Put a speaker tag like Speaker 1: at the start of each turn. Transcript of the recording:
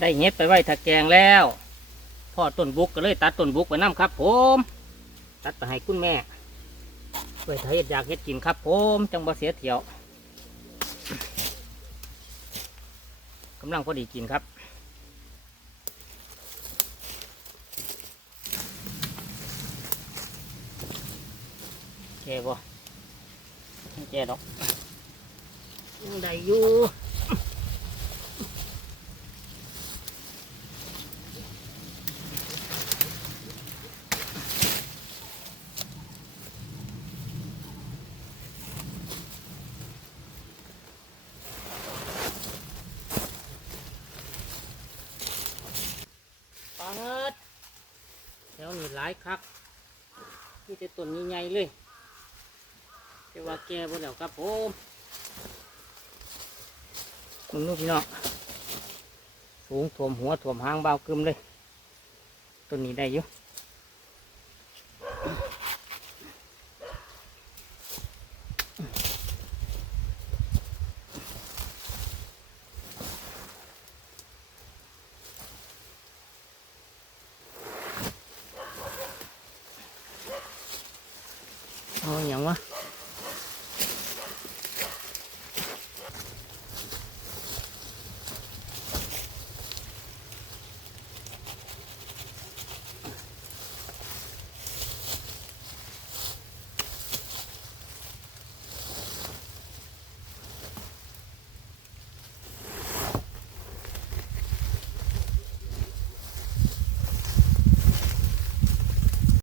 Speaker 1: ได้เห็ดไปไว้ถ้าแกงแล้วพ่อต้นบุกก็เลยตัดต้นบุกไปน้ำครับ ผม ตัดไปให้คุณแม่เพื่อถ้าเห็ดอยากเห็ดกินครับ ผมจังบ่เสียเที่ยวกำลังพอดีกินครับแก่บ่ไม่แก่ดอกยังได้อยู่ ปาดแถวนี้หลายคักนี่จะต้นใหญ่ๆเลยแต่ว่าแก่บ่แล้วครับผมคุณลูกพี่น้องสูงถ่วมหัวถ่วมหางเบากึมเลยต้นนี้ได้อยู่ เอาอย่างวะ